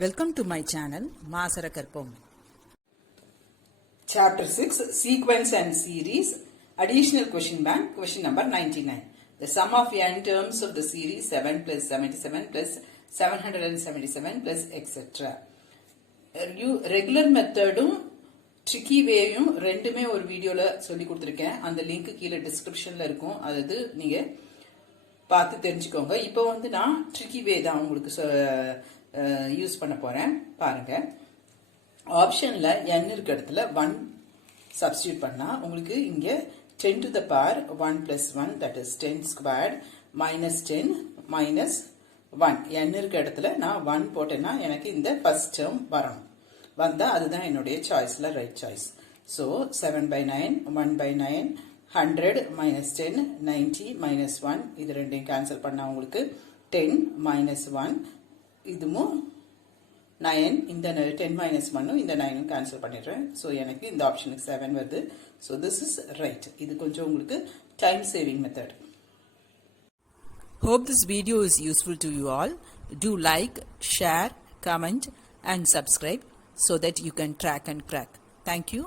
Welcome to my channel, Maasarakarpom. Chapter 6, Sequence and Series, Additional Question Bank, question number 99. The sum of n terms of the series 7 plus 77 plus 777 plus etc. Regular method tricky way ரெண்டுமே ஒரு வீடியோல சொல்லி கொடுத்திருக்கேன். அந்த link கீழ டிஸ்கிரிப்ஷன்ல இருக்கும். அது நீங்க பார்த்து தெரிஞ்சுக்கோங்க. இப்போ நான் ட்ரிக்கி வே தான் உங்களுக்கு யூஸ் பண்ண போறேன். பாருங்க. ஆப்ஷன்ல n இருக்க இடத்துல 1 சப்ஸ்டிட்யூட் பண்ணா உங்களுக்கு இங்க 10 to the power 1 plus 1 that is 10 squared minus 10 minus 1 n இருக்க இடத்துல நான் 1 போட்டேன்னா எனக்கு இந்த ஃபர்ஸ்ட் டேர்ம் வரணும். வந்தா அதுதான் என்னுடைய சாய்ஸ்ல right choice. So 7 by 9 1 by 9 100 minus 10 90 minus 1 இது ரெண்டையும் கேன்சல் பண்ணா உங்களுக்கு 10 minus 1 இதுவும் 9 இந்த 10 minus 1 இந்த 9 கேன்சல் பண்ணிடுறேன். ஸோ எனக்கு இந்த ஆப்ஷனுக்கு 7 வருது. So this is right. இது கொஞ்சம் உங்களுக்கு time saving method. Hope this video is useful to you all. Do like, share, comment and subscribe so that you can track and crack. Thank you.